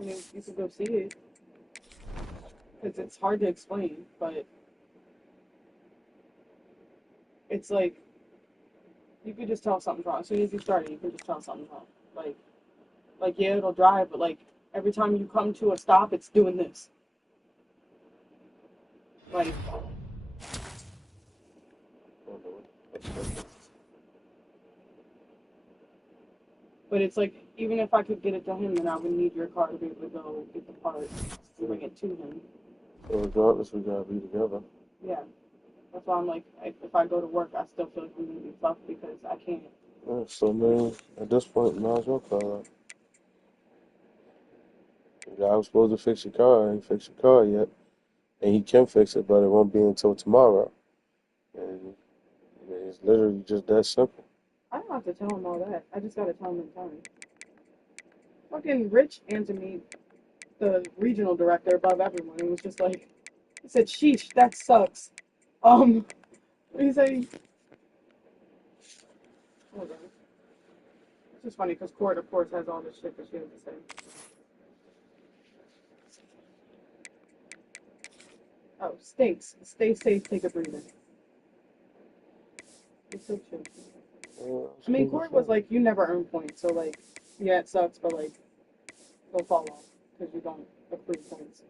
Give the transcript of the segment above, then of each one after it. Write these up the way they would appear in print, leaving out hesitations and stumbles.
I mean, you could go see it because it's hard to explain, but it's like you could just tell something's wrong. As soon as you start it, you can just tell something's wrong. Like, yeah, it'll drive, but like every time you come to a stop, it's doing this. Like, but it's like even if I could get it to him, then I would need your car to be able to go get the parts and bring it to him. So regardless, we gotta be together. Yeah, that's why I'm like, if I go to work, I still feel like I'm gonna be fucked because I can't. Yeah, so man, at this point, you might as well call out. The guy was supposed to fix your car ain't fixed your car yet, and he can fix it, but it won't be until tomorrow. And it's literally just that simple. I don't have to tell him all that. I just gotta tell him in time. Fucking Rich answered me, the regional director above everyone, and was just like, he said, "Sheesh, that sucks." What do you say? Hold on. It's just funny because Court, of course, has all this shit that she has to say. Oh, stinks. Stay safe, take a breather. It's so chill. I mean, Court was like, you never earn points, so like, yeah, it sucks, but like, they'll fall off because you don't accrue points.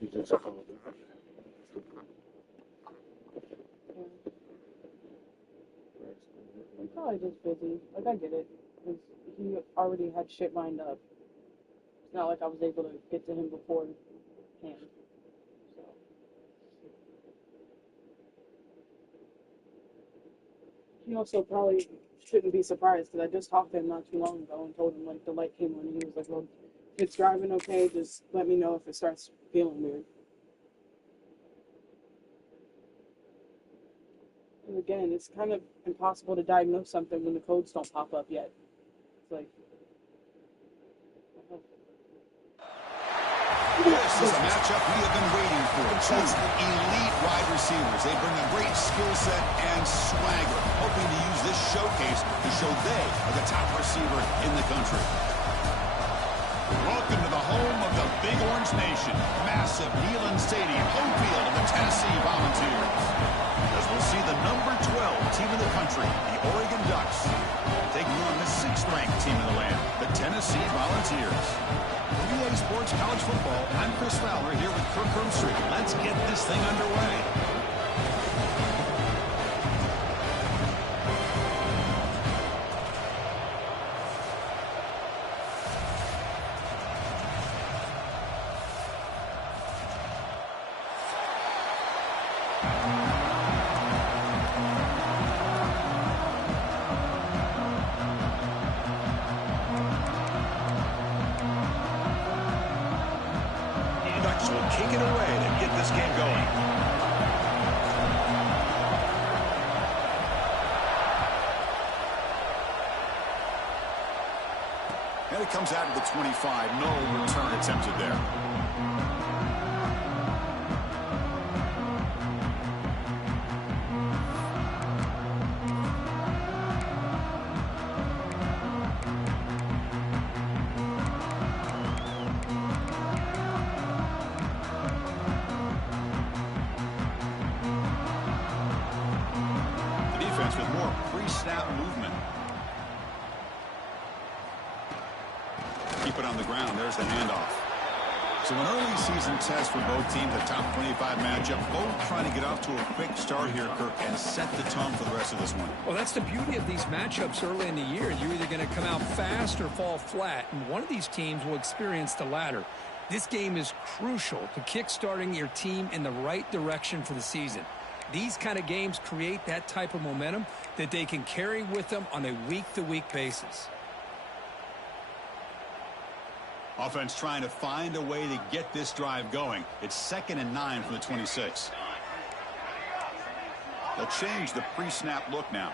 He's probably just busy. Like, I get it. Because he already had shit lined up. It's not like I was able to get to him beforehand. So, he also probably shouldn't be surprised because I just talked to him not too long ago and told him, like, the light came on and he was like, well, if it's driving okay, just let me know if it starts feeling weird. And again, it's kind of impossible to diagnose something when the codes don't pop up yet. It's like, this is a matchup we have been waiting for. Two elite wide receivers. They bring a great skill set and swagger, hoping to use this showcase to show they are the top receiver in the country. Welcome to the home of the Big Orange Nation. Massive Neyland Stadium, home field of the Tennessee Volunteers. As we'll see the number 12 team in the country, the Oregon Ducks, taking on the 6th-ranked team in the land, the Tennessee Volunteers. For EA Sports College Football, I'm Chris Fowler here with Kirk Herbstreit. Let's get this thing underway. take it away to get this game going. And it comes out of the 25. No return attempted there. With more pre-snap movement. Keep it on the ground. There's the handoff. So an early season test for both teams, a top 25 matchup. Both trying to get off to a quick start here, Kirk, and set the tone for the rest of this one. Well, that's the beauty of these matchups early in the year. You're either going to come out fast or fall flat, and one of these teams will experience the latter. This game is crucial to kick-starting your team in the right direction for the season. These kind of games create that type of momentum that they can carry with them on a week-to-week basis. Offense trying to find a way to get this drive going. It's 2nd and 9 from the 26. They'll change the pre-snap look now.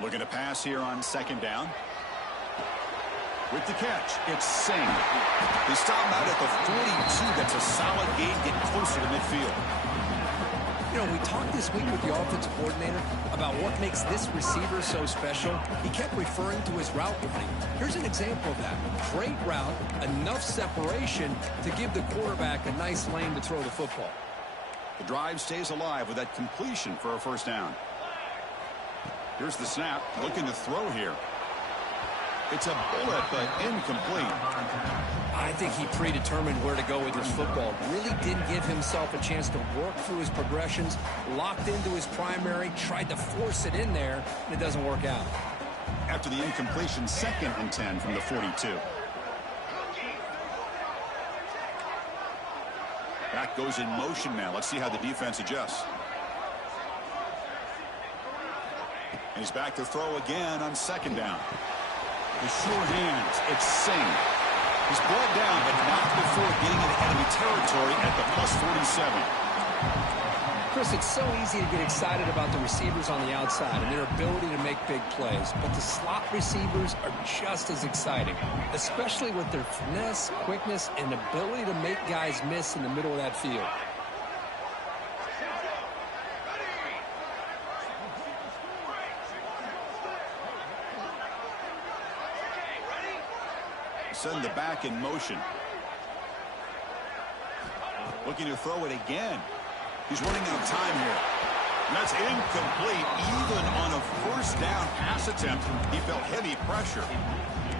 Looking to pass here on 2nd down. With the catch, it's Singh. They stop out at the 42. That's a solid gain, getting closer to midfield. You know, we talked this week with the offensive coordinator about what makes this receiver so special. He kept referring to his route running. Here's an example of that. Great route, enough separation to give the quarterback a nice lane to throw the football. The drive stays alive with that completion for a 1st down. Here's the snap, looking to throw here. It's a bullet, but incomplete. I think he predetermined where to go with his football. Really didn't give himself a chance to work through his progressions. Locked into his primary, tried to force it in there, and it doesn't work out. After the incompletion, 2nd and 10 from the 42. Back goes in motion now. Let's see how the defense adjusts. And he's back to throw again on 2nd down. The sure hands, it's Singh. He's brought down, but not before getting into enemy territory at the +47. Chris, it's so easy to get excited about the receivers on the outside and their ability to make big plays, but the slot receivers are just as exciting, especially with their finesse, quickness, and ability to make guys miss in the middle of that field. Send the back in motion. Looking to throw it again. He's running out of time here. And that's incomplete. Even on a 1st down pass attempt, he felt heavy pressure.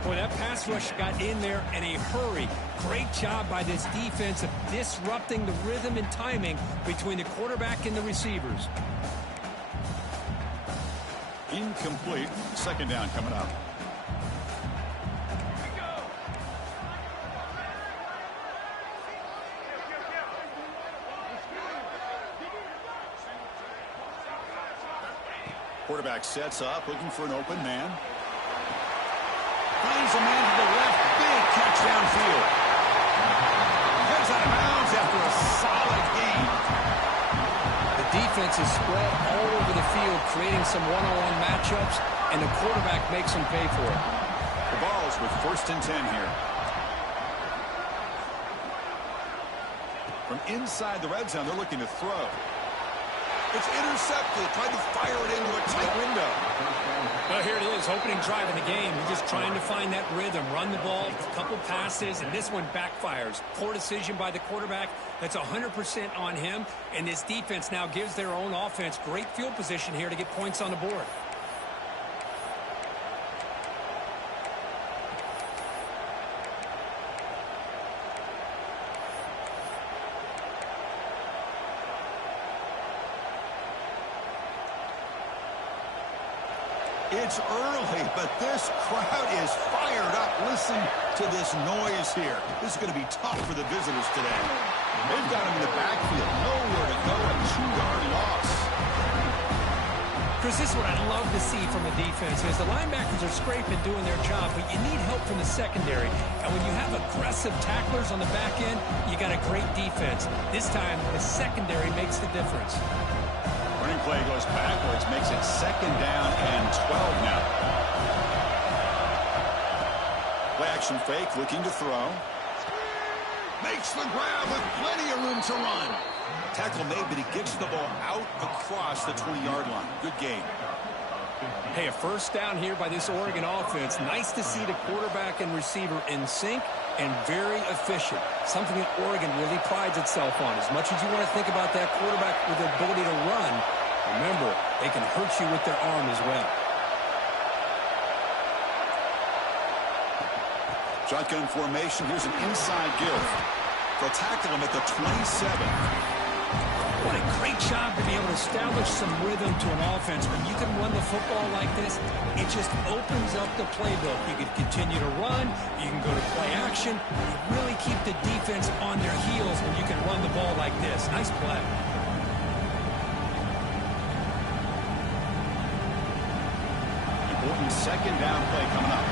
Boy, that pass rush got in there in a hurry. Great job by this defense of disrupting the rhythm and timing between the quarterback and the receivers. Incomplete. 2nd down coming up. Quarterback sets up, looking for an open man. Finds a man to the left. Big catch downfield. Heads out of bounds after a solid gain. The defense is spread all over the field, creating some one-on-one matchups, and the quarterback makes them pay for it. The ball's with 1st and 10 here. From inside the red zone, they're looking to throw. It's intercepted. Tried to fire it into a tight window. Well, here it is, opening drive in the game. You're just trying to find that rhythm, run the ball, a couple passes, and this one backfires. Poor decision by the quarterback. That's 100% on him, and this defense now gives their own offense great field position here to get points on the board. It's early, but this crowd is fired up. Listen to this noise here. This is going to be tough for the visitors today. They've got him in the backfield. Nowhere to go. A 2-yard loss. Chris, this is what I'd love to see from a defense is the linebackers are scraping, doing their job, but you need help from the secondary. And when you have aggressive tacklers on the back end, you got a great defense. This time, the secondary makes the difference. Running play goes backwards, makes it 2nd down and 12 now. Play action fake, looking to throw. Makes the grab with plenty of room to run. Tackle made, but he gets the ball out across the 20-yard line. Good game. Hey, a first down here by this Oregon offense. Nice to see the quarterback and receiver in sync and very efficient. Something that Oregon really prides itself on. As much as you want to think about that quarterback with the ability to run, remember, they can hurt you with their arm as well. Shotgun formation. Here's an inside give. They'll tackle him at the 27. What a great job to be able to establish some rhythm to an offense. When you can run the football like this, it just opens up the playbook. You can continue to run. You can go to play action. You really keep the defense on their heels when you can run the ball like this. Nice play. Important 2nd down play coming up.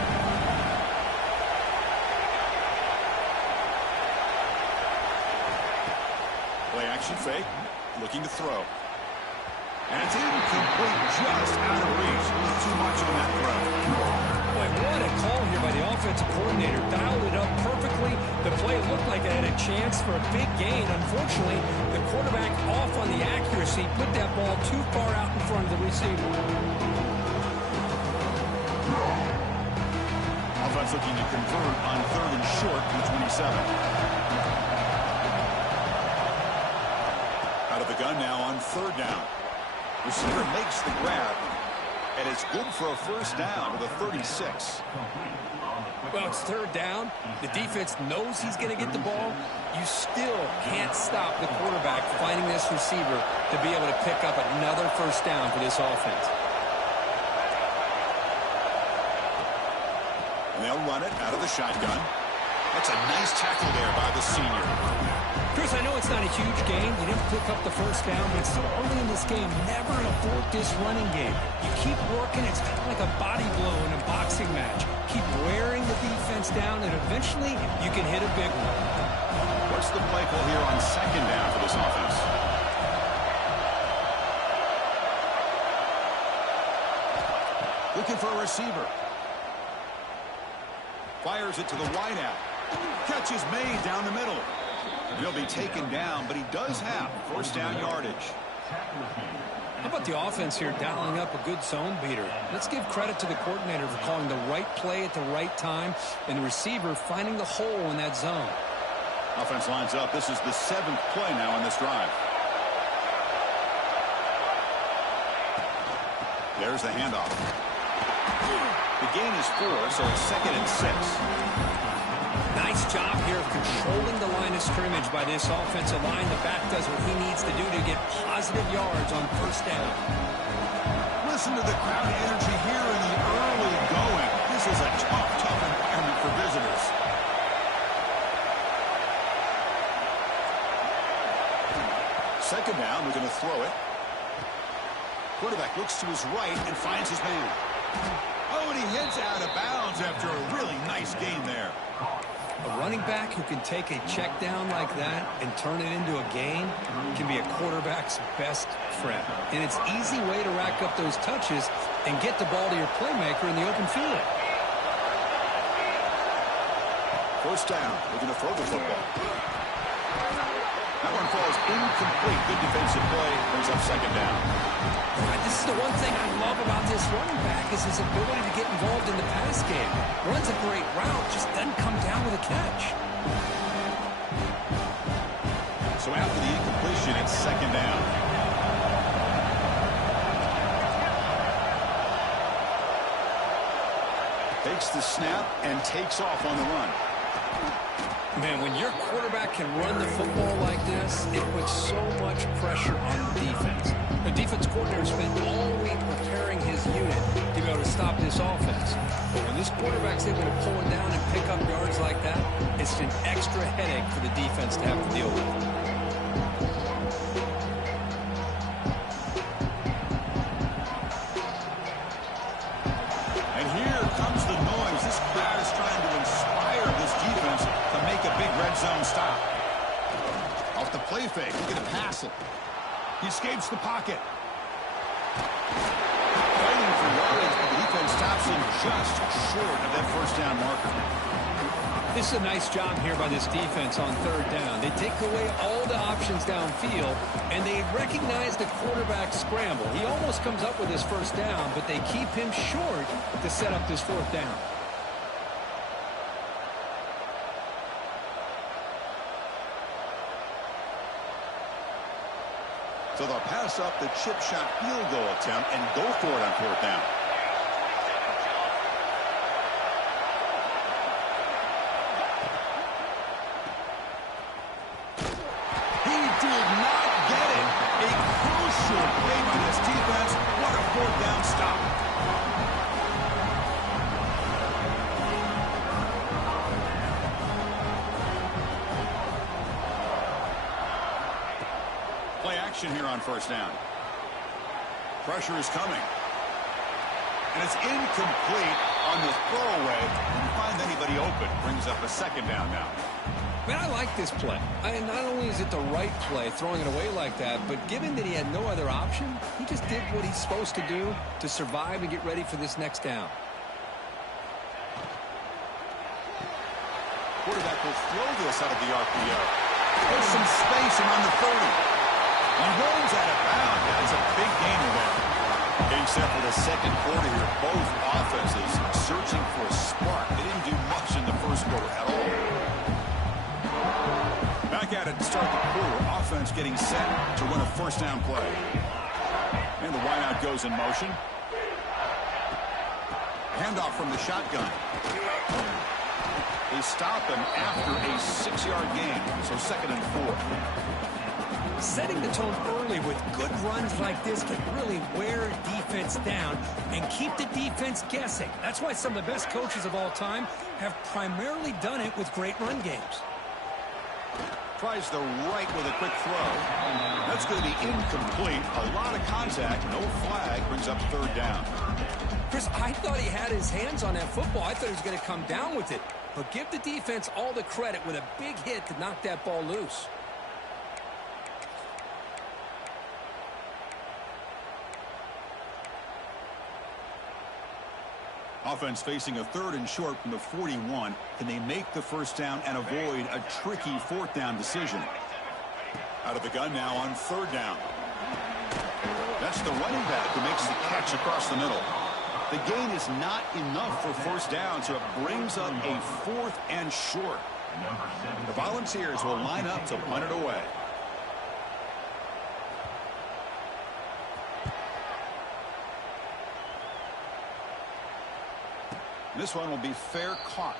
Play action fake. Looking to throw. And it's incomplete, just out of reach. A little too much on that throw. Boy, what a call here by the offensive coordinator. Dialed it up perfectly. The play looked like it had a chance for a big gain. Unfortunately, the quarterback off on the accuracy, put that ball too far out in front of the receiver. Offense looking to convert on 3rd and short from the 27. Out of the gun now on 3rd down. Receiver makes the grab, and it's good for a first down to the 36. Well, it's 3rd down. The defense knows he's going to get the ball. You still can't stop the quarterback finding this receiver to be able to pick up another first down for this offense. And they'll run it out of the shotgun. That's a nice tackle there by the senior. Chris, I know it's not a huge game. You didn't pick up the first down, but it's still early in this game. Never abort this running game. You keep working. It's kind of like a body blow in a boxing match. Keep wearing the defense down, and eventually you can hit a big one. What's the play call here on 2nd down for this offense? Looking for a receiver. Fires it to the wideout. Catch is made down the middle. He'll be taken down, but he does have first down yardage. How about the offense here dialing up a good zone beater? Let's give credit to the coordinator for calling the right play at the right time and the receiver finding the hole in that zone. Offense lines up. This is the 7th play now in this drive. There's the handoff. The gain is 4, so it's 2nd and 6. Nice job here of controlling the line of scrimmage by this offensive line. The back does what he needs to do to get positive yards on first down. Listen to the crowd energy here in the early going. This is a tough environment for visitors. Second down, we're going to throw it. Quarterback looks to his right and finds his man. Oh, and he heads out of bounds after a really nice gain there. A running back who can take a check down like that and turn it into a gain can be a quarterback's best friend. And it's an easy way to rack up those touches and get the ball to your playmaker in the open field. First down, we're going to throw the football. That one falls incomplete. Good defensive play, brings up second down. This is the one thing I love about this running back is his ability to get involved in the pass game. Runs a great route, just doesn't come down with a catch. So after the incompletion, it's second down. Takes the snap and takes off on the run. Man, when your quarterback can run the football like this, it puts so much pressure on the defense. The defense coordinator spent all week preparing his unit to be able to stop this offense. But when this quarterback's able to pull it down and pick up yards like that, it's an extra headache for the defense to have to deal with. zone stop. Off the play fake, he's going to pass it. He escapes the pocket. Fighting for yards, but the defense stops him just short of that first down marker. This is a nice job here by this defense on third down. They take away all the options downfield, and they recognize the quarterback scramble. He almost comes up with his first down, but they keep him short to set up this fourth down. So they'll pass up the chip shot field goal attempt and go for it on fourth down. He did not get it. A crucial play by this defense. What a fourth down stop. Play action here on first down. Pressure is coming. And it's incomplete on the throwaway. Didn't find anybody open. Brings up a second down now. Man, I like this play. Not only is it the right play, throwing it away like that, but given that he had no other option, he just did what he's supposed to do to survive and get ready for this next down. Quarterback will throw this out of the RPO. There's some space around the 30. He runs out of bounds. That's a big gainer there. Getting set for the second quarter here. Both offenses searching for a spark. They didn't do much in the first quarter at all. Back at it to start the quarter. Offense getting set to run a first down play. And the wideout goes in motion. Handoff from the shotgun. They stop him after a 6-yard gain. So second and 4. Setting the tone early with good runs like this can really wear a defense down and keep the defense guessing. That's why some of the best coaches of all time have primarily done it with great run games. Tries the right with a quick throw. That's going to be incomplete. A lot of contact. No flag. Brings up third down. Chris, I thought he had his hands on that football. I thought he was going to come down with it. But give the defense all the credit with a big hit to knock that ball loose. Offense facing a third and short from the 41. Can they make the first down and avoid a tricky fourth down decision? Out of the gun now on third down. That's the running back who makes the catch across the middle. The gain is not enough for first down, so it brings up a fourth and short. The Volunteers will line up to punt it away. This one will be fair caught.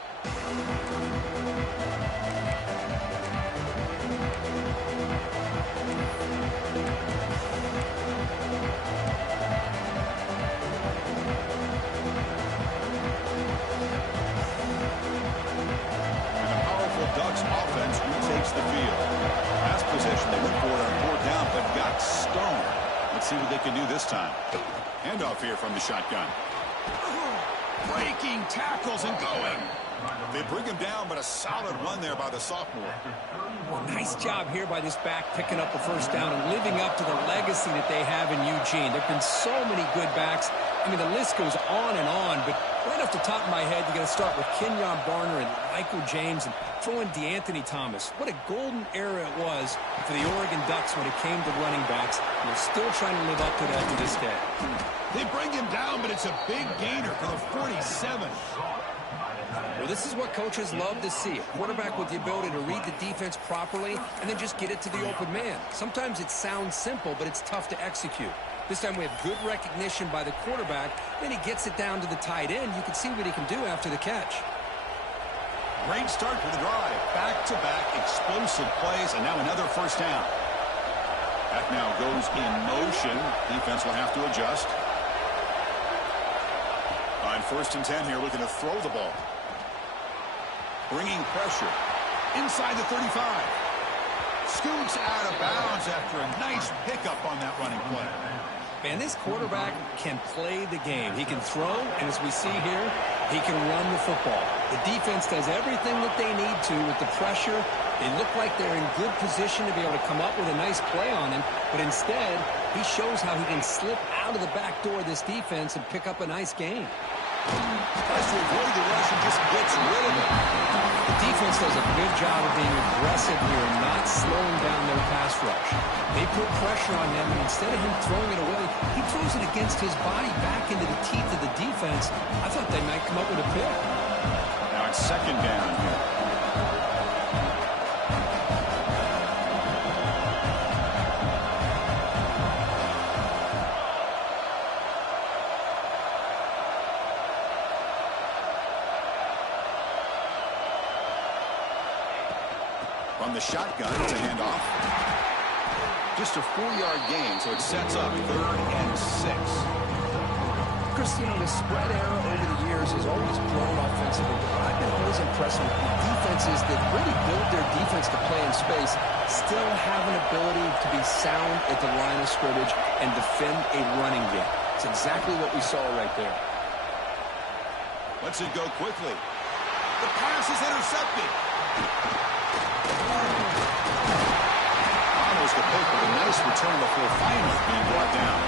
Ducks offense retakes the field. Last possession, they went for it on fourth down, but got stoned. Let's see what they can do this time. Handoff here from the shotgun. Breaking tackles and going. They bring him down, but a solid run there by the sophomore. Well, nice job here by this back picking up a first down and living up to the legacy that they have in Eugene. There have been so many good backs. I mean, the list goes on and on, but right off the top of my head, you're going to start with Kenyon Barner and Michael James and throw in DeAnthony Thomas. What a golden era it was for the Oregon Ducks when it came to running backs. And they're still trying to live up to that to this day. They bring him down, but it's a big gainer for the 47. Well, this is what coaches love to see. A quarterback with the ability to read the defense properly and then just get it to the open man. Sometimes it sounds simple, but it's tough to execute. This time we have good recognition by the quarterback. Then he gets it down to the tight end. You can see what he can do after the catch. Great start for the drive. Back-to-back explosive plays, and now another first down. That now goes in motion. Defense will have to adjust. On first and 10 here, looking to throw the ball. Bringing pressure inside the 35. Scoots out of bounds after a nice pickup on that running play. Man, this quarterback can play the game. He can throw, and as we see here, he can run the football. The defense does everything that they need to with the pressure They look like they're in good position to be able to come up with a nice play on him, but instead, he shows how he can slip out of the back door of this defense and pick up a nice gain. Tries to avoid the rush and just gets rid of it. The defense does a good job of being aggressive here and not slowing down their pass rush. They put pressure on him, and instead of him throwing it away, he throws it against his body back into the teeth of the defense. I thought they might come up with a pick. Now it's second down here. From the shotgun, it's a handoff. Just a 4-yard gain, so it sets up 3rd and 6. Chris, you know, the spread era over the years has always grown offensively, but I've been always impressed with defenses that really build their defense to play in space, still have an ability to be sound at the line of scrimmage and defend a running game. It's exactly what we saw right there. Lets it go quickly. The pass is intercepted. Almost a pick with a nice return before finally being brought down.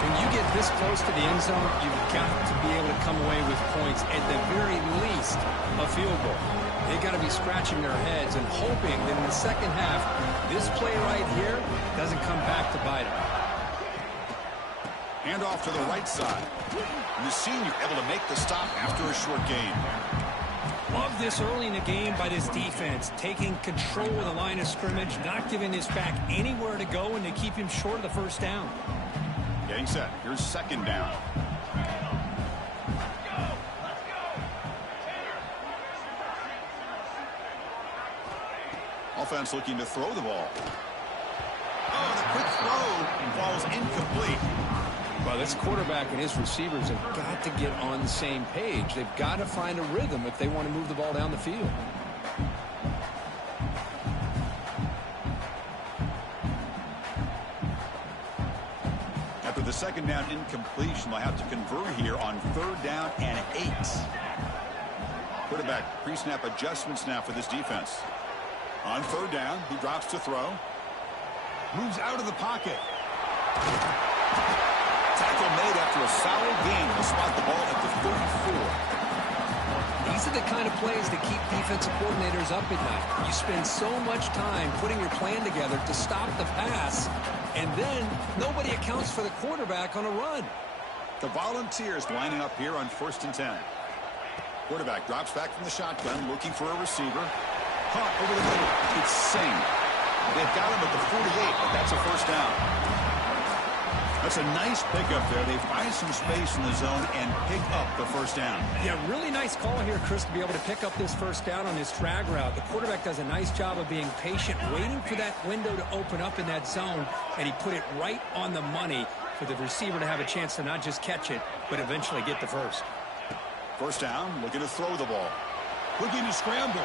When you get this close to the end zone, you've got to be able to come away with points, at the very least, a field goal. They've got to be scratching their heads and hoping that in the second half, this play right here doesn't come back to bite them. Handoff to the right side. And the senior able to make the stop after a short gain. Love this early in the game by this defense, taking control of the line of scrimmage, not giving this back anywhere to go, and to keep him short of the first down. Getting set. Here's second down. Offense looking to throw the ball. Oh, the quick throw falls incomplete. Well, this quarterback and his receivers have got to get on the same page. They've got to find a rhythm if they want to move the ball down the field. After the second down incompletion, they'll have to convert here on 3rd down and 8. Quarterback pre-snap adjustments now for this defense. On 3rd down, he drops to throw. Moves out of the pocket. Tackle made after a solid gain to spot the ball at the 34. These are the kind of plays that keep defensive coordinators up at night. You spend so much time putting your plan together to stop the pass, and then nobody accounts for the quarterback on a run. The Volunteers lining up here on 1st and 10. Quarterback drops back from the shotgun, looking for a receiver. Caught over the middle. It's Singh. They've got him at the 48, but that's a first down. That's a nice pickup there. They find some space in the zone and pick up the first down. Yeah, really nice call here, Chris, to be able to pick up this first down on this drag route. The quarterback does a nice job of being patient, waiting for that window to open up in that zone, and he put it right on the money for the receiver to have a chance to not just catch it, but eventually get the first. First down, looking to throw the ball. Looking to scramble.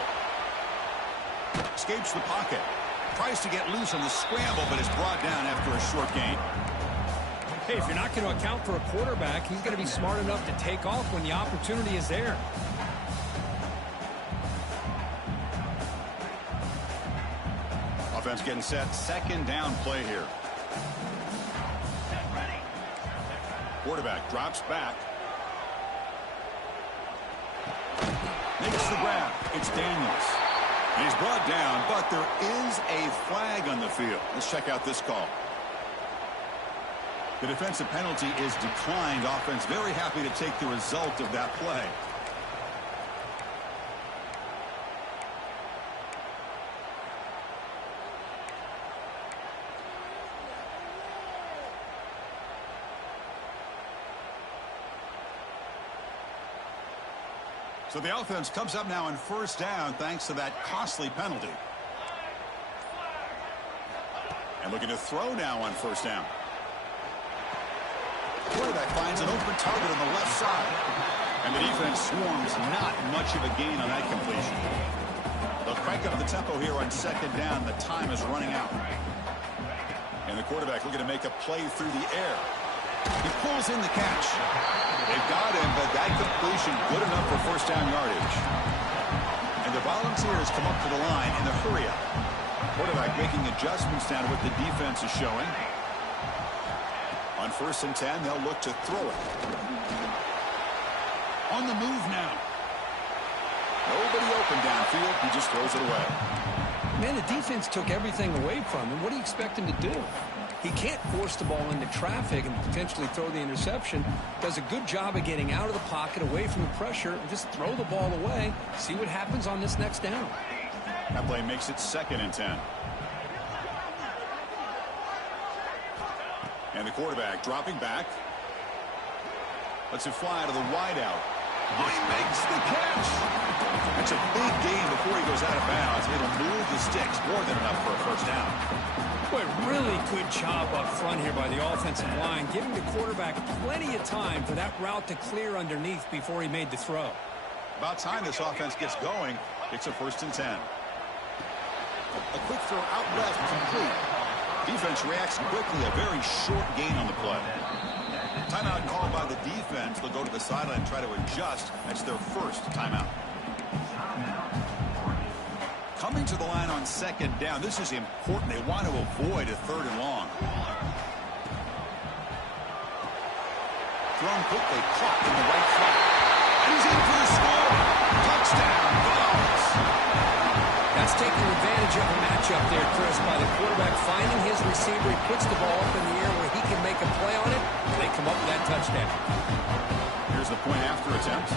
Escapes the pocket. Tries to get loose on the scramble, but is brought down after a short gain. Hey, if you're not going to account for a quarterback, he's going to be smart enough to take off when the opportunity is there. Offense getting set. Second down play here. Quarterback drops back. Makes the grab. It's Daniels. And he's brought down, but there is a flag on the field. Let's check out this call. The defensive penalty is declined. Offense very happy to take the result of that play. So the offense comes up now on first down thanks to that costly penalty. And looking to throw now on first down. Quarterback finds an open target on the left side. And the defense swarms not much of a gain on that completion. They'll crank up the tempo here on second down. The time is running out. And the quarterback looking to make a play through the air. He pulls in the catch. They've got him, but that completion good enough for first down yardage. And the the Volunteers come up to the line in the hurry-up. Quarterback making adjustments down to what the defense is showing. On 1st and 10, they'll look to throw it. On the move now. Nobody open downfield. He just throws it away. Man, the defense took everything away from him. What do you expect him to do? He can't force the ball into traffic and potentially throw the interception. Does a good job of getting out of the pocket, away from the pressure, and just throw the ball away. See what happens on this next down. That play makes it 2nd and 10. And the quarterback dropping back. Lets it fly to the wideout. Oh, he makes the catch. It's a big gain before he goes out of bounds. It'll move the sticks more than enough for a 1st down. Boy, really good job up front here by the offensive line, giving the quarterback plenty of time for that route to clear underneath before he made the throw. About time this offense gets going. It's a 1st and 10. A quick throw out left, complete. Defense reacts quickly. A very short gain on the play. Timeout called by the defense. They'll go to the sideline and try to adjust. That's their 1st timeout. Coming to the line on 2nd down. This is important. They want to avoid a 3rd and long. Thrown quickly, caught in the right flat. And he's in for the score. Touchdown, Dogs. That's taking advantage of a matchup there, Chris, by the quarterback finding his receiver. He puts the ball up in the air where he can make a play on it, and they come up with that touchdown. Here's the point after attempt.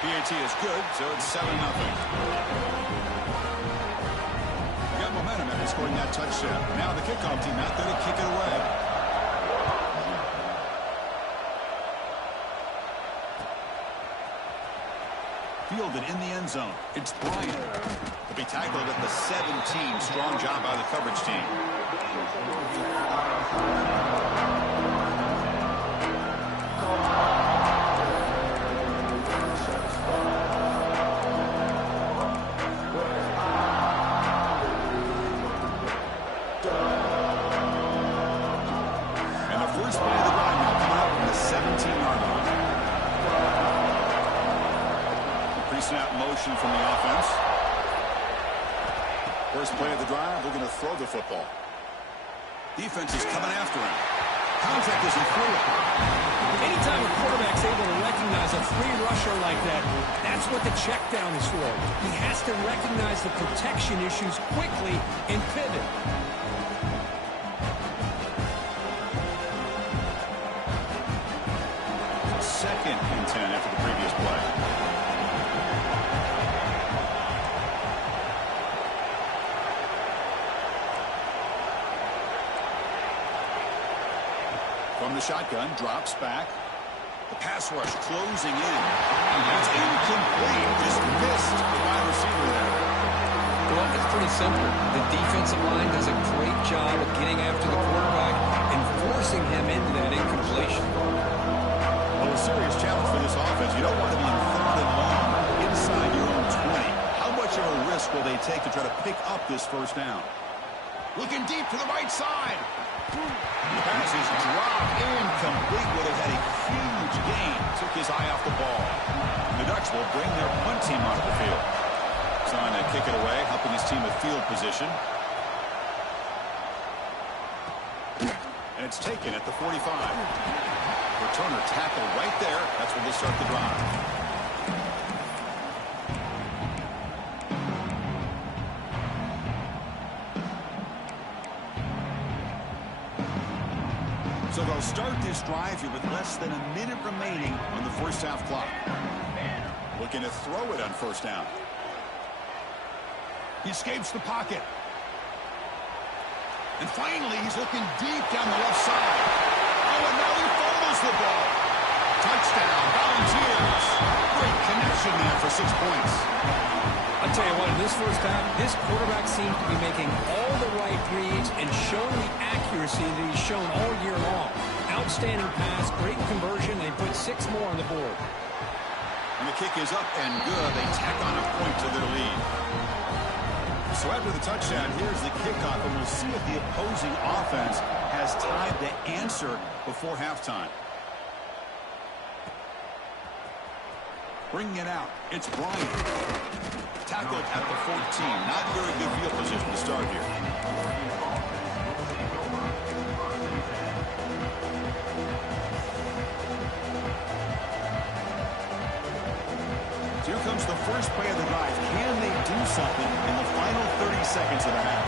PAT is good, so it's 7-0. Got momentum after scoring that touchdown. Now the kickoff team out there to kick it away. Fielded in the end zone. It's Bryant. He'll be tackled at the 17. Strong job by the coverage team. And the first play of the drive now coming up from the 17-yard line. Pre-snap motion from the offense. First play of the drive, they're going to throw the football. Defense is coming after him. Contact isn't through it. Anytime a quarterback's able to recognize a free rusher like that, that's what the check down is for. He has to recognize the protection issues quickly and pivot. 2nd and 10 after the previous play. From the shotgun, drops back. The pass rush closing in. And that's incomplete. Just missed the wide receiver there. Well, it's pretty simple. The defensive line does a great job of getting after the quarterback and forcing him into that incompletion. Well, a serious challenge for this offense. You don't want to be in 3rd and long inside your own 20. How much of a risk will they take to try to pick up this 1st down? Looking deep to the right side. The pass is dropped incomplete. Would have had a huge gain. Took his eye off the ball. The Ducks will bring their punt team onto the field. Trying to kick it away, helping his team with field position. And it's taken at the 45. Returner tackle right there. That's where they start the drive. So they'll start this drive here with less than a minute remaining on the 1st half clock. Looking to throw it on 1st down. He escapes the pocket. And finally, he's looking deep down the left side. Oh, and now he fumbles the ball. Touchdown, Volunteers. Great connection there for 6 points. I'll tell you what, in this 1st half, this quarterback seems to be making all the right reads and showing the accuracy that he's shown all year long. Outstanding pass, great conversion. They put 6 more on the board. And the kick is up and good. They tack on a point to their lead. So after the touchdown, here's the kickoff, and we'll see if the opposing offense has time to answer before halftime. Bringing it out, it's Bryant. Tackled at the 14. Not very good field position to start here. Here comes the first play of the drive. Can they do something in the final 30 seconds of the half?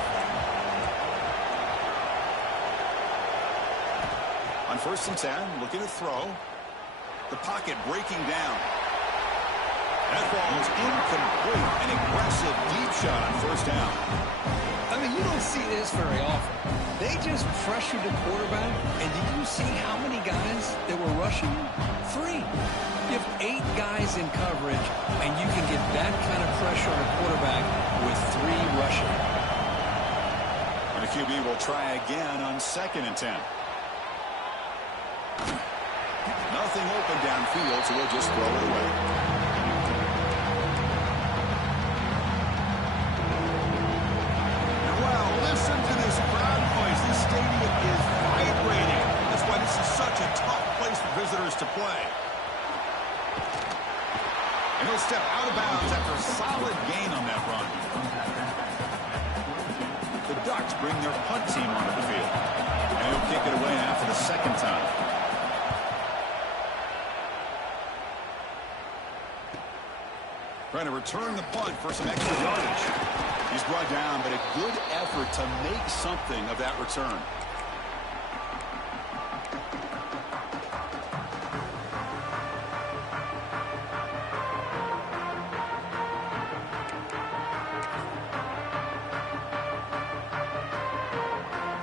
On 1st and 10, looking to throw. The pocket breaking down. That ball is incomplete. An aggressive deep shot on 1st down. I mean, you don't see this very often. They just pressured the quarterback, and did you see how many guys that were rushing? 3. You have 8 guys in coverage, and you can get that kind of pressure on a quarterback with 3 rushing. And the QB will try again on 2nd and 10. Nothing open downfield, so we'll just throw it away. And wow, listen to this crowd noise. This stadium is vibrating. That's why this is such a tough place for visitors to play. And he'll step out of bounds after a solid gain on that run. The Ducks bring their punt team onto the field. And he'll kick it away now for the 2nd time. Trying to return the punt for some extra yardage. He's brought down, but a good effort to make something of that return.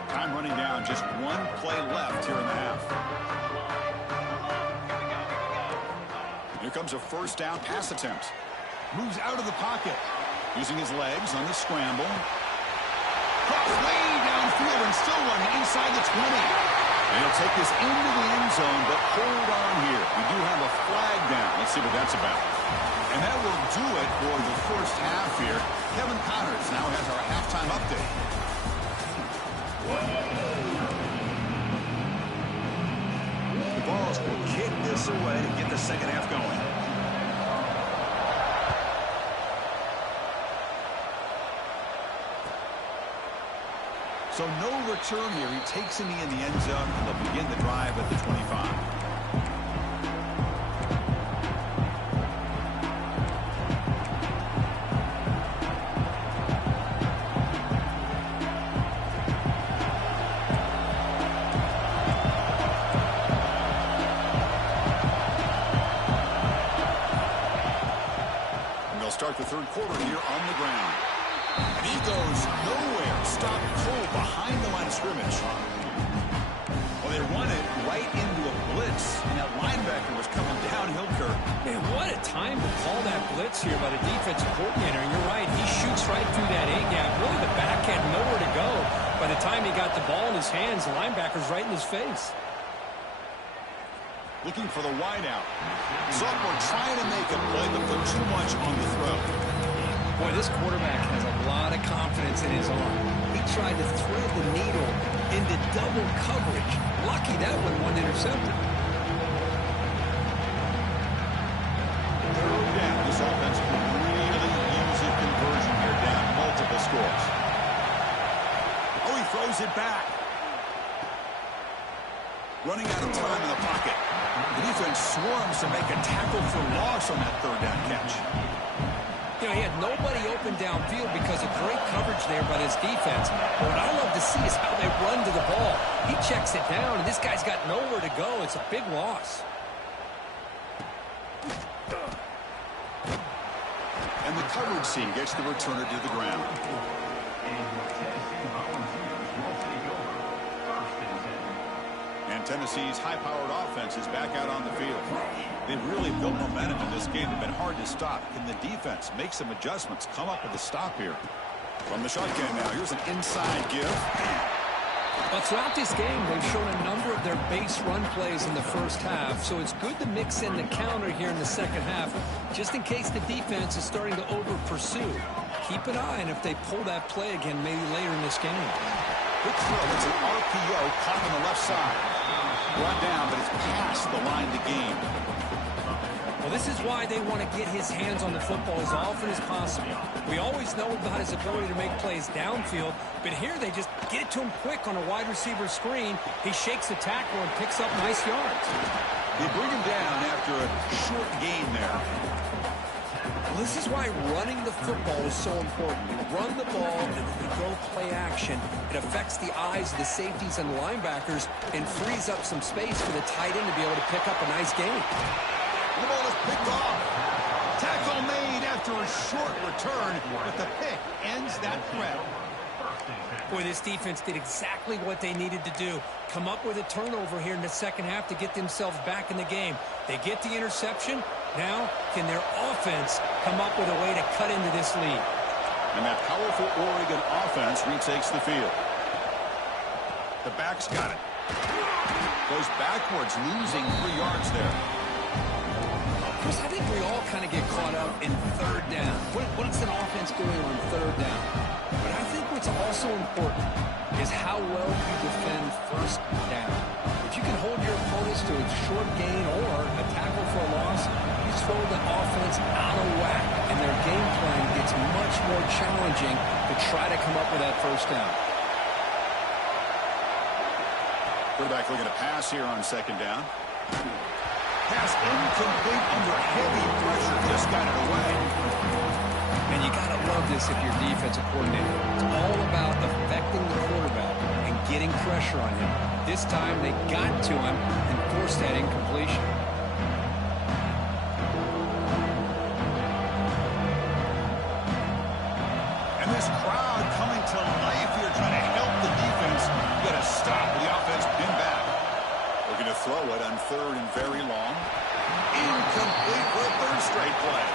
Time running down, just 1 play left here in the half. Here comes a 1st down pass attempt. Moves out of the pocket. Using his legs on the scramble. Cross way downfield and still running inside the 20. And he'll take this into the end zone, but hold on here. We do have a flag down. Let's see what that's about. And that will do it for the first half here. Kevin Connors now has our halftime update. The Vols will kick this away to get the second half going. So no return here. He takes in the end zone, and they'll begin the drive at the 25. And they'll start the 3rd quarter here on the ground. And he goes nowhere. Stop cold behind the line of scrimmage. Well, they run it right into a blitz, and that linebacker was coming downhill, Kirk. Man, what a time to call that blitz here by the defensive coordinator. And you're right, he shoots right through that A-gap. Really, the back had nowhere to go. By the time he got the ball in his hands, the linebacker's right in his face. Looking for the wideout. Sophomore trying to make a play, but put too much on the throw. Boy, this quarterback has a lot of confidence in his arm. He tried to thread the needle into double coverage. Lucky that one wasn't intercepted. Third down. This offense can really use a conversion here, down multiple scores. Oh, he throws it back. Running out of time in the pocket. The defense swarms to make a tackle for loss on that 3rd down catch. You know, he had nobody open downfield because of great coverage there by this defense. But what I love to see is how they run to the ball. He checks it down, and this guy's got nowhere to go. It's a big loss. And the coverage team gets the returner to the ground. And Tennessee's high-powered offense is back out on the field. They've really built momentum in this game. They've been hard to stop. Can the defense make some adjustments, come up with a stop here? From the shotgun now, here's an inside give. But throughout this game, they've shown a number of their base run plays in the first half, so it's good to mix in the counter here in the second half, just in case the defense is starting to over-pursue. Keep an eye on if they pull that play again maybe later in this game. Good throw. It's an RPO caught on the left side. Brought down, but it's past the line to gain. Well, Well, this is why they want to get his hands on the football as often as possible. We always know about his ability to make plays downfield, but here they just get it to him quick on a wide receiver screen. He shakes the tackle and picks up nice yards. They bring him down after a short gain there. Well, this is why running the football is so important. Run the ball, and if you go play action, it affects the eyes of the safeties and linebackers and frees up some space for the tight end to be able to pick up a nice gain. The ball is picked off. Tackle made after a short return, but the pick ends that threat. Boy, this defense did exactly what they needed to do. Come up with a turnover here in the second half to get themselves back in the game. They get the interception. Now, can their offense come up with a way to cut into this lead? And that powerful Oregon offense retakes the field. The back's got it. Goes backwards, losing 3 yards there. Chris, I think we all kind of get caught up in third down. What's an offense doing on third down? But I think what's also important is how well you defend first down. If you can hold your opponents to a short gain or a tackle for a loss, you throw the offense out of whack, and their game plan gets much more challenging to try to come up with that first down. Quarterback looking to pass here on second down. Pass incomplete under heavy pressure. Just got it away. And you got to love this if you're defensive coordinator. It's all about affecting the quarterback and getting pressure on him. This time they got to him and forced that incompletion. And this crowd coming to life here trying to help the defense. You got to stop the offense pinned back. Looking to throw it on third and very long. Incomplete for a third straight play.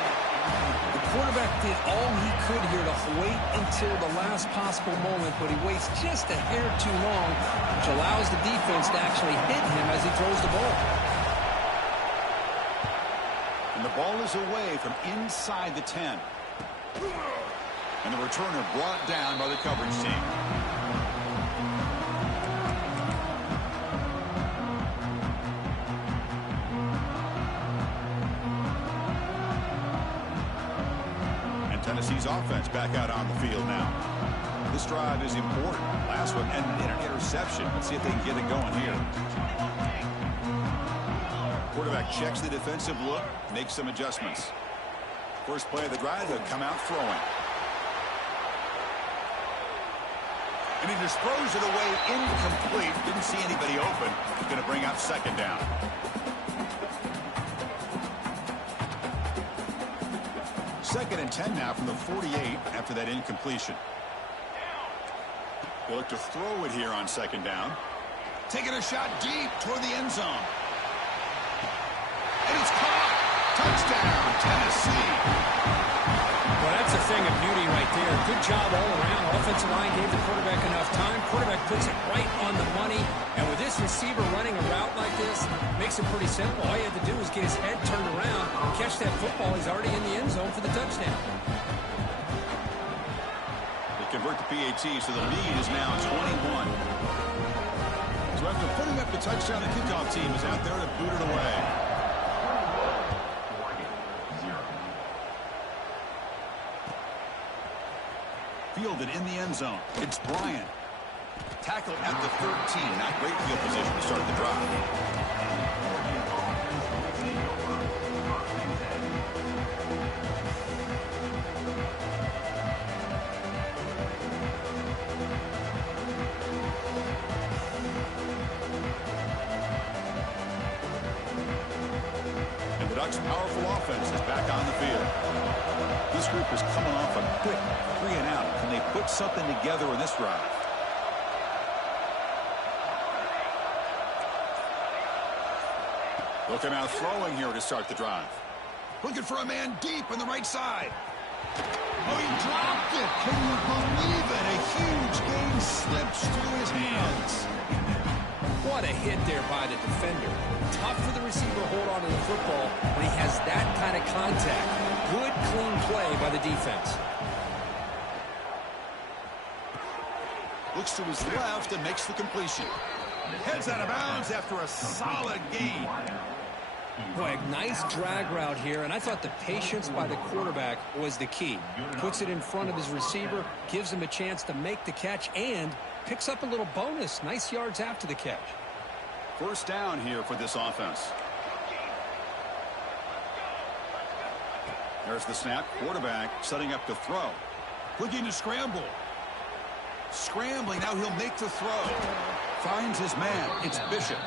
The quarterback did all he could here to wait until the last possible moment, but he waits just a hair too long, which allows the defense to actually hit him as he throws the ball. And the ball is away from inside the 10. And the returner brought down by the coverage team. Tennessee's offense back out on the field now. This drive is important. Last one ended in an interception. Let's see if they can get it going here. Quarterback checks the defensive look, makes some adjustments. First play of the drive, they'll come out throwing. And he just throws it away incomplete. Didn't see anybody open. Going to bring up second down. Second and 10 now from the 48 after that incompletion. They look to throw it here on second down. Taking a shot deep toward the end zone. And it's caught. Touchdown, Tennessee. Well, that's a thing of beauty right there. Good job all around. Offensive line gave the quarterback enough time. Quarterback puts it right on the money. And with this receiver running a route like this, makes it pretty simple. All you have to do is get his head turned around, catch that football. He's already in the end zone for the touchdown. They convert the PAT, so the lead is now 21. So after putting up the touchdown, the kickoff team is out there to boot it away. Fielded in the end zone. It's Bryant. Tackle at the 13. Not great field position to start the drive. And the Ducks' powerful offense is back on the field. This group is coming off a quick 3-and-out. Can they put something together in this drive? Looking out throwing here to start the drive. Looking for a man deep on the right side. Oh, he dropped it. Can you believe it? A huge gain slips through his hands. What a hit there by the defender. Tough for the receiver to hold on to the football when he has that kind of contact. Good, clean play by the defense. Looks to his left and makes the completion. Heads out of bounds after a solid gain. Boy, a nice drag route here, and I thought the patience by the quarterback was the key. Puts it in front of his receiver, gives him a chance to make the catch, and picks up a little bonus. Nice yards after the catch. First down here for this offense. There's the snap. Quarterback setting up to throw. Looking to scramble. Scrambling. Now he'll make the throw. Finds his man. It's Bishop.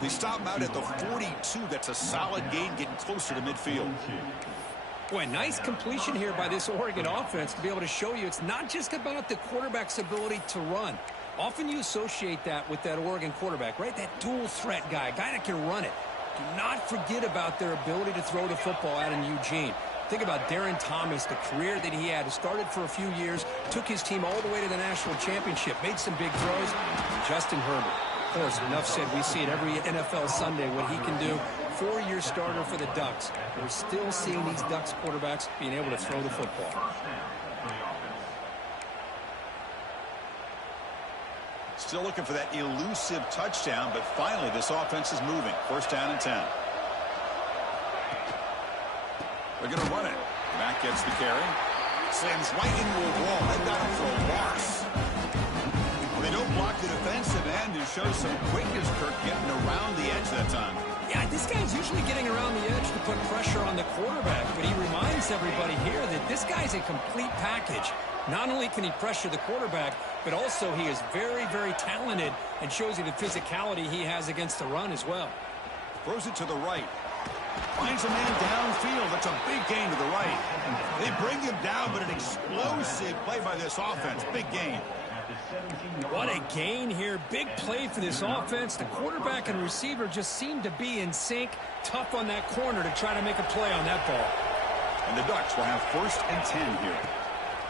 They stop him out at the 42. That's a solid gain, getting closer to midfield. Boy, nice completion here by this Oregon offense to be able to show you it's not just about the quarterback's ability to run. Often you associate that with that Oregon quarterback, right? That dual threat guy, guy that can run it. Do not forget about their ability to throw the football out in Eugene. Think about Darren Thomas, the career that he had. He started for a few years, took his team all the way to the national championship, made some big throws. And Justin Herbert. Of course, enough said, we see it every NFL Sunday what he can do. 4-year starter for the Ducks. We're still seeing these Ducks quarterbacks being able to throw the football. Still looking for that elusive touchdown, but finally this offense is moving. First down and 10. They're going to run it. Mack gets the carry. Slams right into a wall. They've got him for a loss. They don't block the defensive end and show some quickness, Kirk, getting around the edge that time. Yeah, this guy's usually getting around the edge to put pressure on the quarterback, but he reminds everybody here that this guy's a complete package. Not only can he pressure the quarterback, but also he is very, very talented and shows you the physicality he has against the run as well. Throws it to the right. Finds a man downfield. That's a big gain to the right. They bring him down, but an explosive play by this offense. Big gain. What a gain here. Big play for this offense. The quarterback and receiver just seem to be in sync. Tough on that corner to try to make a play on that ball. And the Ducks will have first and 10 here.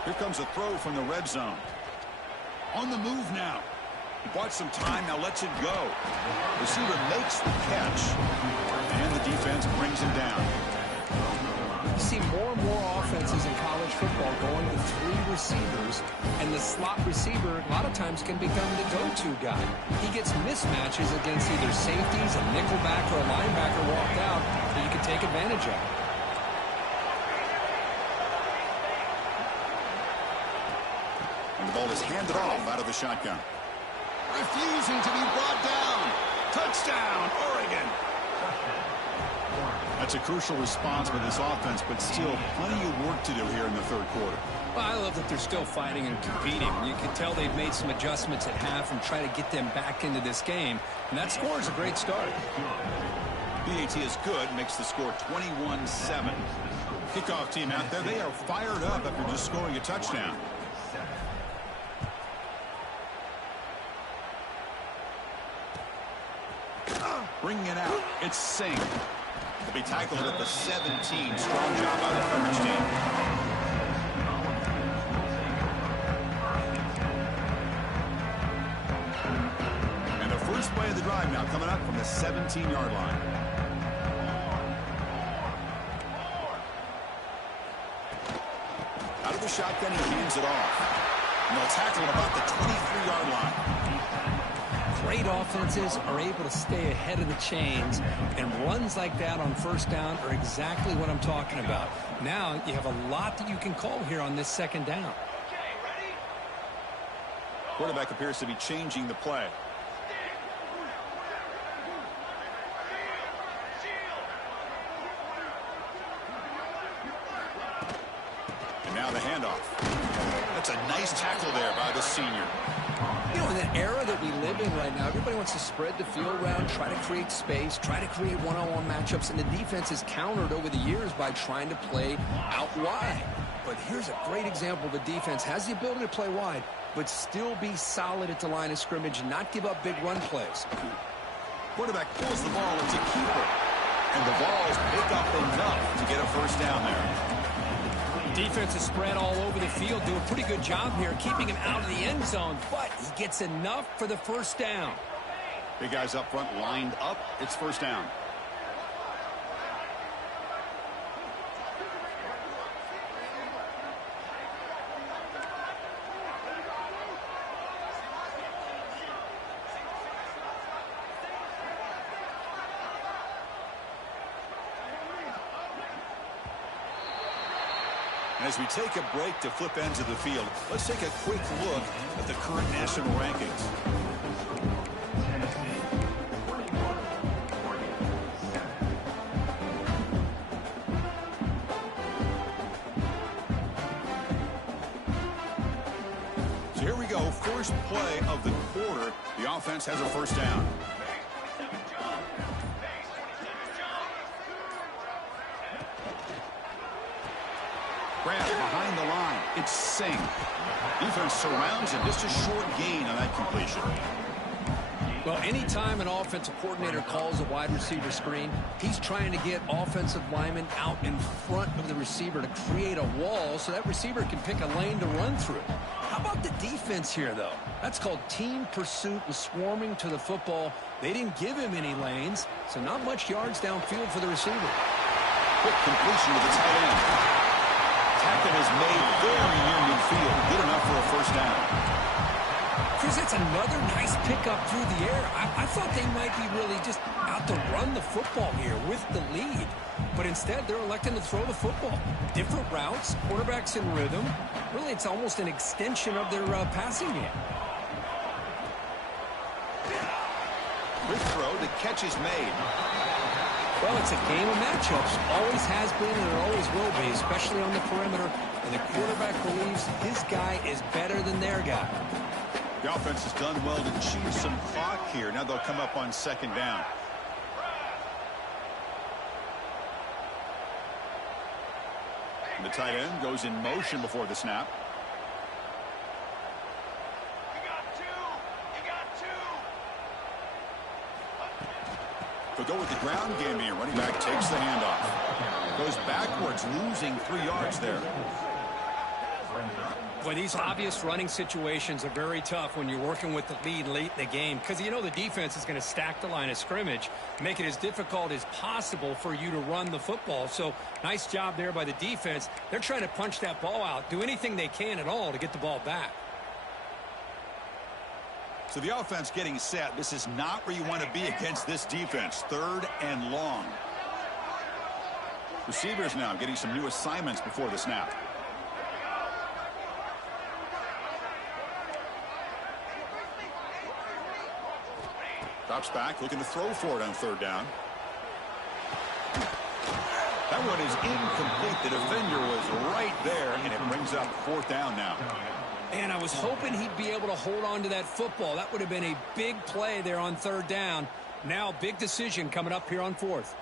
Here comes a throw from the red zone. On the move now. Bought some time, now lets it go. Receiver makes the catch. And the defense brings him down. You see more and more offenses in college football going to 3 receivers, and the slot receiver a lot of times can become the go-to guy. He gets mismatches against either safeties, a nickelback, or a linebacker walked out that you can take advantage of. And the ball is handed off out of the shotgun. Refusing to be brought down. Touchdown, Oregon. That's a crucial response by this offense, but still plenty of work to do here in the third quarter. Well, I love that they're still fighting and competing. You can tell they've made some adjustments at half and try to get them back into this game. And that score is a great start. BAT is good, makes the score 21-7. Kickoff team out there, they are fired up after just scoring a touchdown. Bringing it out, it's Singh. They'll be tackled at the 17. Strong job by the coverage team. And the first play of the drive now coming up from the 17-yard line. Out of the shotgun, he hands it off. And they'll tackle at about the 23-yard line. Great offenses are able to stay ahead of the chains, and runs like that on first down are exactly what I'm talking about. Now you have a lot that you can call here on this second down. Quarterback appears to be changing the play. And now the handoff. That's a nice tackle there by the senior. You know, in the era that we live in right now, everybody wants to spread the field around, try to create space, try to create one-on-one matchups, and the defense is countered over the years by trying to play out wide. But here's a great example. The defense has the ability to play wide, but still be solid at the line of scrimmage and not give up big run plays. Quarterback pulls the ball, it's a keeper. And the balls pick up enough to get a first down there. Defense is spread all over the field, do a pretty good job here, keeping him out of the end zone, but he gets enough for the first down. Big guys up front lined up. It's first down. And as we take a break to flip ends of the field, let's take a quick look at the current national rankings. So here we go, first play of the quarter. The offense has a first down. Grab behind the line. It's Singh. Defense surrounds him. Just a short gain on that completion. Well, anytime an offensive coordinator calls a wide receiver screen, he's trying to get offensive linemen out in front of the receiver to create a wall so that receiver can pick a lane to run through. How about the defense here, though? That's called team pursuit and swarming to the football. They didn't give him any lanes, so not much yards downfield for the receiver. Quick completion to the tight end. Tackle is made very near midfield. Good enough for a first down. Chris, that's another nice pickup through the air. I thought they might be really just out to run the football here with the lead. But instead, they're electing to throw the football. Different routes, quarterbacks in rhythm. Really, it's almost an extension of their passing game. Quick throw. The catch is made. Well, it's a game of matchups. Always has been and it always will be, especially on the perimeter. And the quarterback believes his guy is better than their guy. The offense has done well to cheat some clock here. Now they'll come up on second down. And the tight end goes in motion before the snap. They'll go with the ground game here. Running back takes the handoff. Goes backwards, losing 3 yards there. Boy, these obvious running situations are very tough when you're working with the lead late in the game because you know the defense is going to stack the line of scrimmage, make it as difficult as possible for you to run the football. So nice job there by the defense. They're trying to punch that ball out, do anything they can at all to get the ball back. So the offense getting set. This is not where you want to be against this defense. 3rd and long. Receivers now getting some new assignments before the snap. Drops back, looking to throw for it on 3rd down. That one is incomplete. The defender was right there, and it brings up 4th down now. And I was hoping he'd be able to hold on to that football. That would have been a big play there on 3rd down. Now, big decision coming up here on 4th.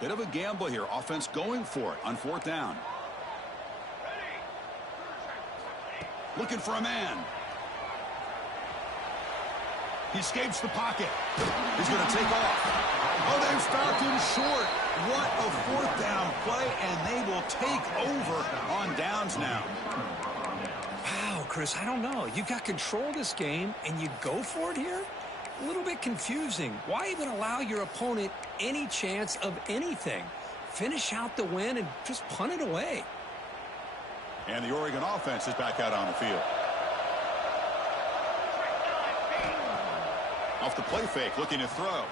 Bit of a gamble here. Offense going for it on 4th down. Looking for a man. He escapes the pocket. He's going to take off. Oh, they've fouled him short. What a 4th down play, and they will take over on downs now. Wow, Chris, I don't know. You got control of this game, and you go for it here? A little bit confusing. Why even allow your opponent any chance of anything? Finish out the win and just punt it away. And the Oregon offense is back out on the field. Off the play fake, looking to throw.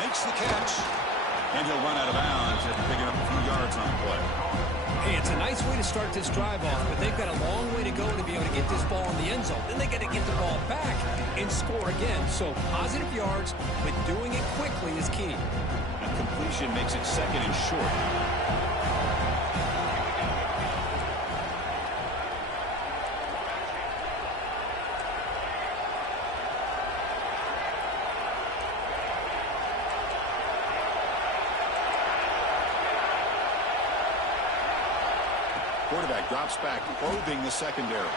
Makes the catch. And he'll run out of bounds after picking up a few yards on the play. Hey, it's a nice way to start this drive off, but they've got a long way to go to be able to get this ball in the end zone. Then they got to get the ball back and score again. So positive yards, but doing it quickly is key. And completion makes it 2nd and short. Quarterback drops back, probing the secondary.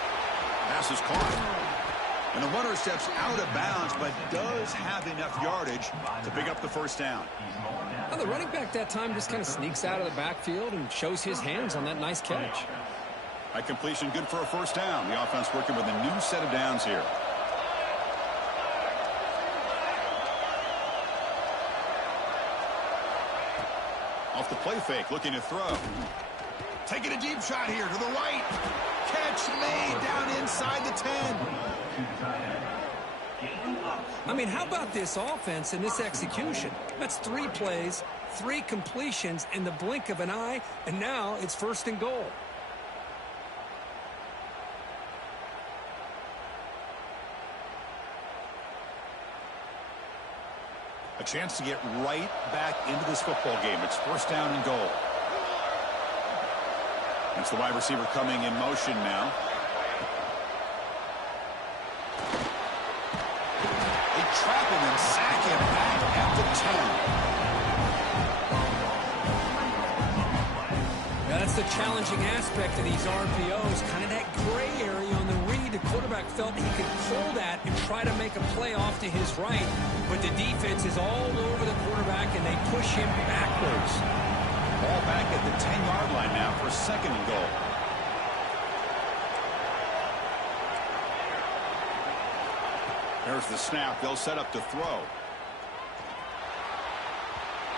Pass is caught. And the runner steps out of bounds, but does have enough yardage to pick up the 1st down. Well, the running back that time just kind of sneaks out of the backfield and shows his hands on that nice catch. A completion good for a 1st down. The offense working with a new set of downs here. Off the play fake, looking to throw. Taking a deep shot here to the right. Catch made down inside the 10. I mean, how about this offense and this execution? That's 3 plays, 3 completions in the blink of an eye, and now it's 1st and goal. A chance to get right back into this football game. It's 1st down and goal. It's the wide receiver coming in motion now. They trap him and sack him back at the 10. Now, that's the challenging aspect of these RPOs, kind of that gray area on the read. The quarterback felt he could pull that and try to make a play off to his right, but the defense is all over the quarterback, and they push him backwards. Ball back at the 10-yard line now for 2nd and goal. There's the snap. They'll set up to throw.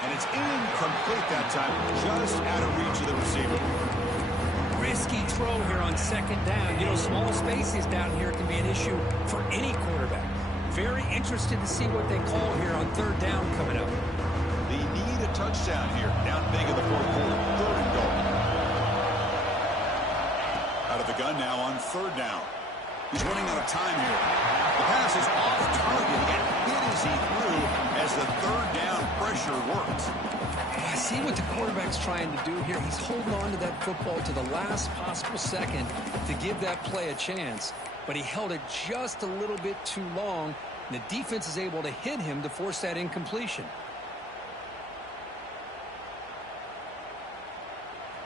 And it's incomplete that time, just out of reach of the receiver. Risky throw here on 2nd down. You know, small spaces down here can be an issue for any quarterback. Very interested to see what they call here on 3rd down coming up. They need a touchdown here. Down big in the 4th quarter. 3rd and goal. Out of the gun now on 3rd down. He's running out of time here. The pass is off target and hit as he threw as the 3rd down pressure works. I see what the quarterback's trying to do here. He's holding on to that football to the last possible second to give that play a chance. But he held it just a little bit too long, and the defense is able to hit him to force that incompletion.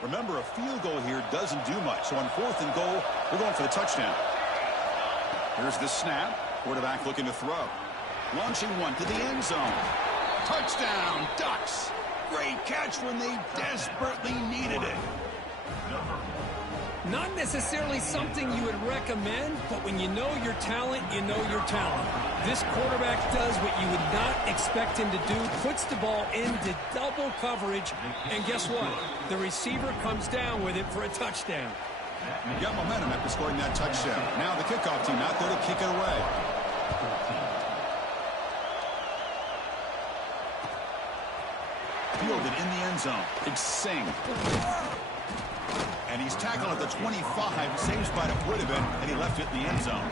Remember, a field goal here doesn't do much. So on 4th and goal, we're going for the touchdown. Here's the snap. Quarterback looking to throw. Launching one to the end zone. Touchdown, Ducks. Great catch when they desperately needed it. Not necessarily something you would recommend, but when you know your talent, you know your talent. This quarterback does what you would not expect him to do, puts the ball into double coverage, and guess what? The receiver comes down with it for a touchdown. Got momentum after scoring that touchdown. Now the kickoff team out there to kick it away. Fielded in the end zone. It's Singh. And he's tackled at the 25. Same spot it would have been, and he left it in the end zone.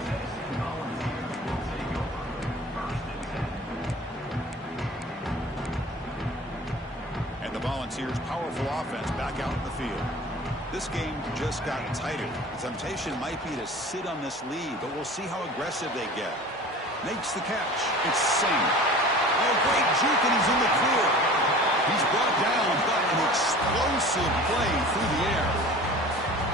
And the Volunteers' powerful offense back out in the field. This game just got tighter. The temptation might be to sit on this lead, but we'll see how aggressive they get. Makes the catch. It's Singh. Oh, great juke, and he's in the clear. He's brought down, but an explosive play through the air.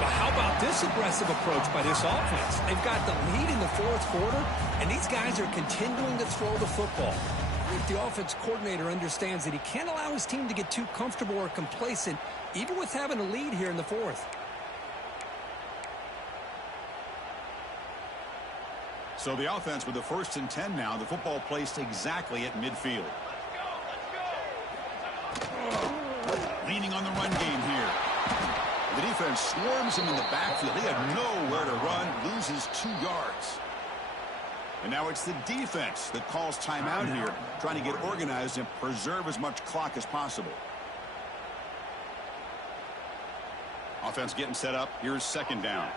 But how about this aggressive approach by this offense? They've got the lead in the 4th quarter, and these guys are continuing to throw the football. I think the offense coordinator understands that he can't allow his team to get too comfortable or complacent, even with having a lead here in the 4th. So the offense with the 1st and 10 now. The football placed exactly at midfield. Leaning on the run game here. The defense swarms him in the backfield. He had nowhere to run, loses 2 yards. And now it's the defense that calls timeout here, trying to get organized and preserve as much clock as possible. Offense getting set up. Here's 2nd down.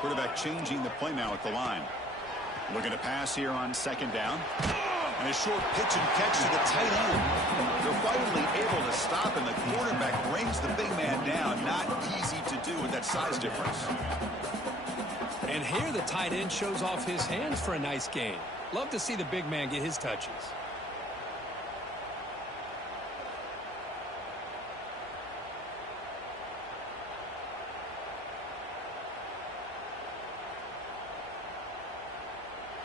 Quarterback changing the play now at the line. Looking to pass here on 2nd down. And a short pitch and catch to the tight end. They're finally able to stop, and the quarterback brings the big man down. Not easy to do with that size difference. And here the tight end shows off his hands for a nice gain. Love to see the big man get his touches.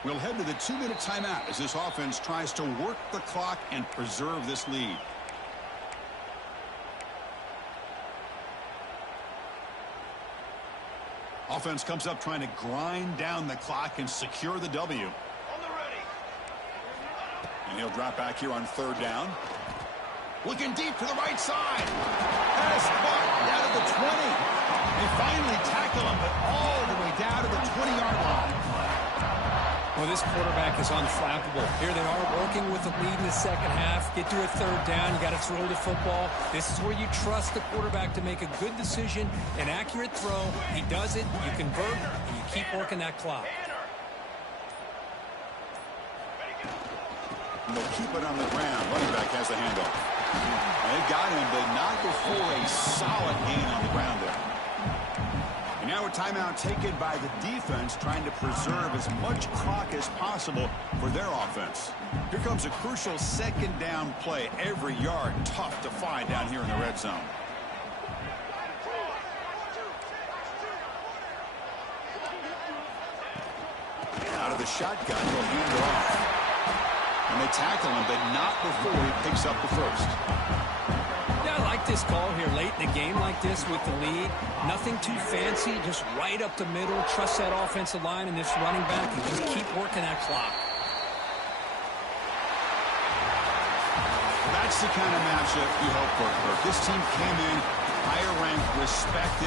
We'll head to the 2-minute timeout as this offense tries to work the clock and preserve this lead. Offense comes up trying to grind down the clock and secure the W. On the ready. And he'll drop back here on 3rd down. Looking deep to the right side. Pass caught down to the 20. They finally tackle him, but all the way down to the 20-yard Well, this quarterback is unflappable. Here they are working with the lead in the second half. Get to a third down. You got to throw the football. This is where you trust the quarterback to make a good decision, an accurate throw. He does it. You convert, and you keep working that clock. And they'll keep it on the ground. Running back has the handoff. They got him, but not before a solid gain on the ground there. And now a timeout taken by the defense, trying to preserve as much clock as possible for their offense. Here comes a crucial second down play. Every yard tough to find down here in the red zone. Out of the shotgun, they'll hand it off. And they tackle him, but not before he picks up the first. Yeah, I like this call here late in the game like this with the lead. Nothing too fancy, just right up the middle. Trust that offensive line and this running back and just keep working that clock. That's the kind of matchup you hope for, Kirk. This team came in higher ranked, respected.